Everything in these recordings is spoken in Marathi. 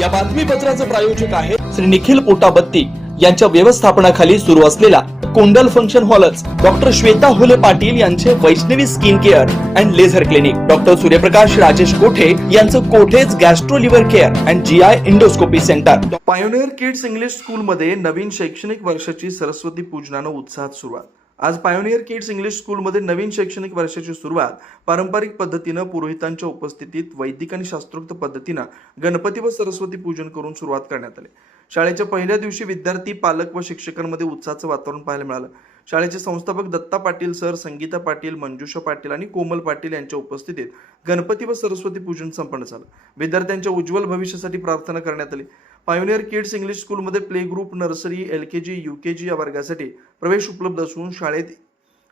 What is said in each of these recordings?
या बातमीपत्राचे प्रायोजक आहे श्री निखिल पोटाबत्ती यांच्या व्यवस्थापनाखाली सुरू असलेला कुंडल फंक्शन हॉलच, डॉक्टर श्वेता होले पाटील यांचे Vaishnavi skin care and laser clinic, doctor Suryaprakash Rajesh Kothe यांचं Kothe's gastro liver care and GI endoscopy centre. Pioneer kids English school मध्ये नवीन शैक्षणिक वर्षाची सरस्वती पूजनानं उत्साहात सुरुवात. आज पायोनियर किड्स इंग्लिश स्कूलमध्ये नवीन शैक्षणिक वर्षाची सुरुवात पारंपरिक पद्धतीनं पुरोहितांच्या उपस्थितीत वैदिक आणि शास्त्रोक्त पद्धतीनं गणपती व सरस्वती पूजन करून सुरुवात करण्यात आली. शाळेच्या पहिल्या दिवशी विद्यार्थी, पालक व शिक्षकांमध्ये उत्साहाचं वातावरण पाहायला मिळालं. शाळेचे संस्थापक दत्ता पाटील सर, संगीता पाटील, मंजुषा पाटील आणि कोमल पाटील यांच्या उपस्थितीत गणपती व सरस्वती पूजन संपन्न झालं. विद्यार्थ्यांच्या उज्ज्वल भविष्यासाठी प्रार्थना करण्यात आली. पायोनियर किड्स इंग्लिश स्कूलमध्ये play group, nursery, LKG, UKG या वर्गासाठी प्रवेश उपलब्ध असून शाळेत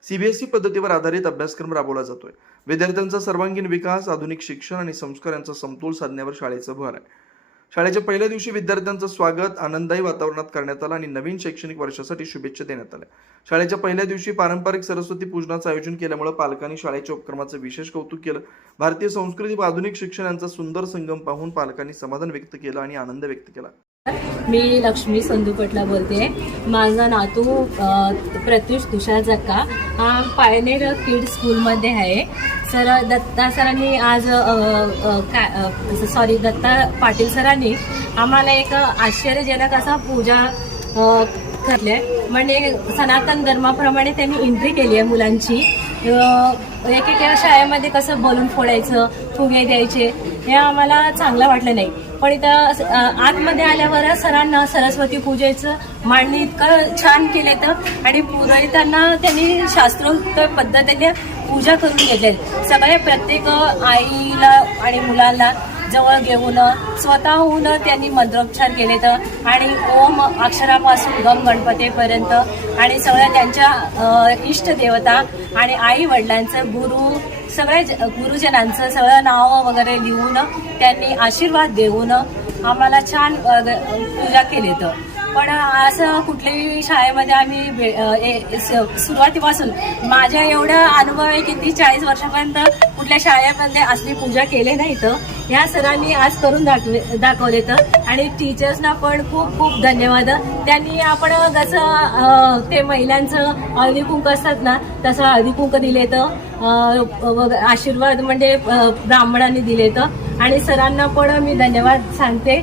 CBSE पद्धतीवर आधारित अभ्यासक्रम राबवला जातोय. विद्यार्थ्यांचा सर्वांगीण विकास, आधुनिक शिक्षण आणि संस्कार यांचा समतोल साधण्यावर शाळेचा भर आहे. शाळेच्या पहिल्या दिवशी विद्यार्थ्यांचं स्वागत आनंददायी वातावरणात करण्यात आलं आणि नवीन शैक्षणिक वर्षासाठी शुभेच्छा देण्यात आल्या. शाळेच्या पहिल्या दिवशी पारंपरिक सरस्वती पूजनाचं आयोजन केल्यामुळे पालकांनी शाळेच्या उपक्रमाचं विशेष कौतुक केलं. भारतीय संस्कृती व आधुनिक शिक्षण यांचा सुंदर संगम पाहून पालकांनी समाधान व्यक्त केलं आणि आनंद व्यक्त केला. मी लक्ष्मी संधूपटला बोलते. माझा नातू प्रत्युष तुषार जक्का हा पायोनियर किड्स स्कूलमध्ये आहे. दत्ता पाटील सरांनी आम्हाला एक आश्चर्यजनक असा पूजा करली आहे. म्हणजे सनातन धर्माप्रमाणे त्यांनी एंट्री केली आहे मुलांची. एकेका शाळेमध्ये कसं बलून फोडायचं, फुगे द्यायचे, हे आम्हाला चांगलं वाटलं नाही. पण इथं आतमध्ये आल्यावर सरांना सरस्वती पूजेचं मांडणी इतकं छान केले तर आणि पुरोहितांना त्यांनी शास्त्रोक्त पद्धतीने पूजा करून घेतली. सगळे प्रत्येक आईला आणि मुलांना जवळ घेऊन स्वतःहून त्यांनी मंत्रोच्चार केले तर आणि ओम अक्षरापासून गम गणपतीपर्यंत आणि सगळ्या त्यांच्या इष्ट देवता आणि आई वडिलांचं, गुरु, सगळ्या गुरुजनांचं सगळं नाव वगैरे लिहून त्यांनी आशीर्वाद देऊन आम्हाला छान पूजा केली. तर पण असं कुठल्याही शाळेमध्ये आम्ही सुरुवातीपासून माझ्या एवढा अनुभव आहे की 30-40 वर्षापर्यंत कुठल्या शाळेमध्ये असली पूजा केली नाही. तर ह्या सरांनी आज करून दाखवले. तर आणि टीचर्सना पण खूप खूप धन्यवाद. त्यांनी आपण जसं ते महिलांचं हळदी कुंकू असतात ना, तसं हळदी कुंकू दिले तर आशीर्वाद म्हणजे ब्राह्मणांनी दिले. तर आणि सरांना पण मी धन्यवाद सांगते.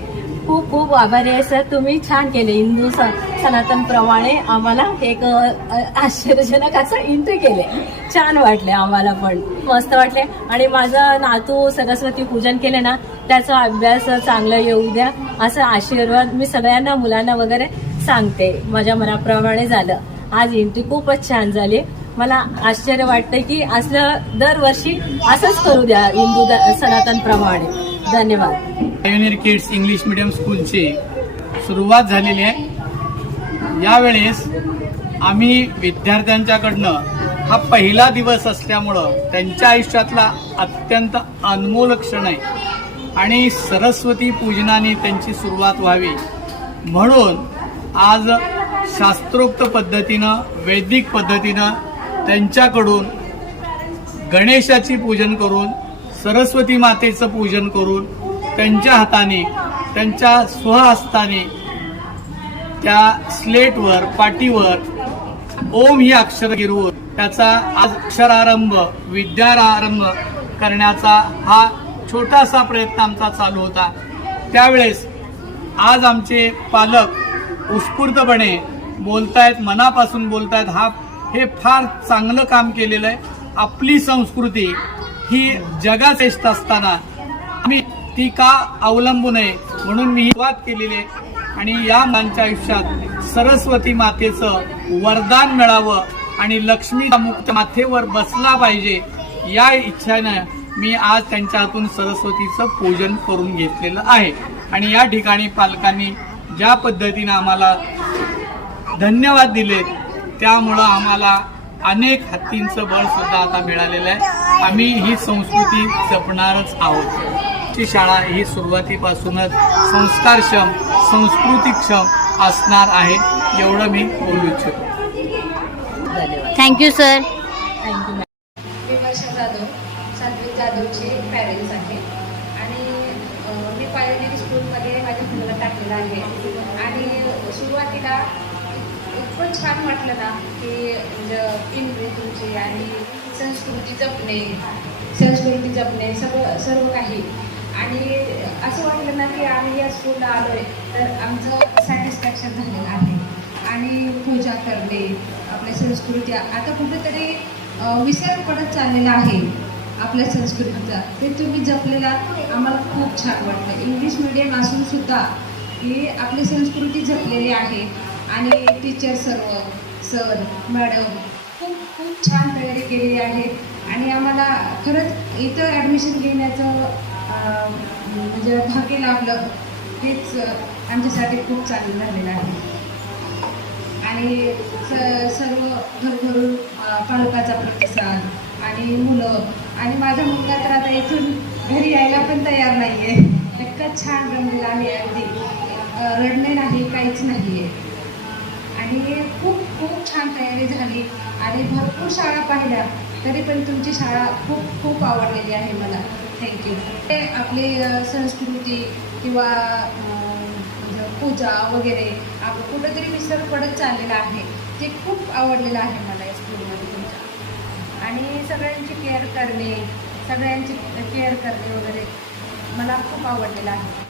खूप खूप आभारी आहे सर. तुम्ही छान केले. हिंदू सनातन प्रमाणे आम्हाला एक आश्चर्यजनक असं एंट्री केले. छान वाटले आम्हाला, पण मस्त वाटले. आणि माझा नातू सरस्वती पूजन केले ना, त्याचा अभ्यास चांगला येऊ द्या असं आशीर्वाद मी सगळ्यांना, मुलांना वगैरे सांगते. माझ्या मनाप्रमाणे झालं. आज एंट्री खूपच छान झाली. मला आश्चर्य वाटतंय की असं दरवर्षी असंच करू द्या हिंदू सनातन प्रमाणे. धन्यवाद. पायोनियर किड्स इंग्लिश मीडियम स्कूलची सुरुवात झालेली आहे. यावेळेस आम्ही विद्यार्थ्यांच्याकडनं हा पहिला दिवस असल्यामुळं त्यांच्या आयुष्यातला अत्यंत अनमोल क्षण आहे आणि सरस्वती पूजनाने त्यांची सुरुवात व्हावी म्हणून आज शास्त्रोक्त पद्धतीनं, वैदिक पद्धतीनं त्यांच्याकडून गणेशाची पूजन करून, सरस्वती मातेचं पूजन करून त्यांच्या हाताने, त्यांच्या स्वहस्ताने त्या स्लेटवर, पाटीवर ओम ही अक्षर गिरवून त्याचा आज अक्षरारंभ, विद्यारंभ करण्याचा हा छोटासा प्रयत्न आमचा चालू होता. त्यावेळेस आज आमचे पालक उत्स्फूर्तपणे बोलतायत, मनापासून बोलतायत. हे फार चांगलं काम केलेलं आहे. आपली संस्कृती ही जगात श्रेष्ठ असताना आम्ही ती का अवलंबू नये म्हणून मी सुरुवात केलेली आहे. आणि या मुलांच्या आयुष्यात सरस्वती मातेचं वरदान मिळावं आणि लक्ष्मीचा मुक्त माथेवर बसला पाहिजे या इच्छेनं मी आज त्यांच्या हातून सरस्वतीचं पूजन करून घेतलेलं आहे. आणि या ठिकाणी पालकांनी ज्या पद्धतीनं आम्हाला धन्यवाद दिलेत त्यामुळं आम्हाला अनेक हत्तींचं बळ सुद्धा आता मिळालेलं आहे. आम्ही ही संस्कृती जपणारच आहोत. ची शाळा ही सुरुवातीपासूनच संस्कारक्षम, संस्कृतीक्षम असणार आहे एवढं मी बोलू इच्छितो. Thank you sir. थँक्यू. मी वर्षा जाधव, सात्विक जाधवचे पॅरेंट्स आहे आणि मी पायोनियर स्कूलमध्ये माझ्या झालेलं आहे. आणि सुरुवातीला इतकं छान वाटलं ना की म्हणजे पिंपरी तुमची आणि संस्कृती जपणे सर्व काही. आणि असं वाटलं ना की आम्ही या स्कूलला आलो आहे तर आमचं सॅटिस्फॅक्शन झालेलं आहे. आणि पूजा करणे, आपल्या संस्कृती आता कुठेतरी विसर पडत चाललेला आहे आपल्या संस्कृतीचा, ते तुम्ही जपलेला आम्हाला खूप छान वाटलं. इंग्लिश मिडियम असून सुद्धा ही आपली संस्कृती जपलेली आहे. आणि टीचर सर मॅडम खूप छान तयारी केलेली आहे. आणि आम्हाला खरंच इथं ॲडमिशन घेण्याचं म्हणजे भाग्य लाभलं, हेच आमच्यासाठी खूप चांगलं झालेलं आहे. आणि सर्व घरघरून पालकाचा प्रतिसाद आणि मुलं आणि माझा मुलगा तर आता इथून घरी यायला पण तयार नाही आहे. इतकं छान रमलेला आहे, अगदी रडणे नाही, काहीच नाही आहे. आणि खूप छान तयारी झाली आणि भरपूर शाळा पाहिल्या तरी पण तुमची शाळा खूप आवडलेली आहे मला. थँक्यू. आपली संस्कृती किंवा पूजा वगैरे कुठंतरी विसर पडत चाललेला आहे, ते खूप आवडलेलं आहे मला या स्कूलमध्ये तुमच्या. आणि सगळ्यांची केअर करणे वगैरे मला खूप आवडलेलं आहे.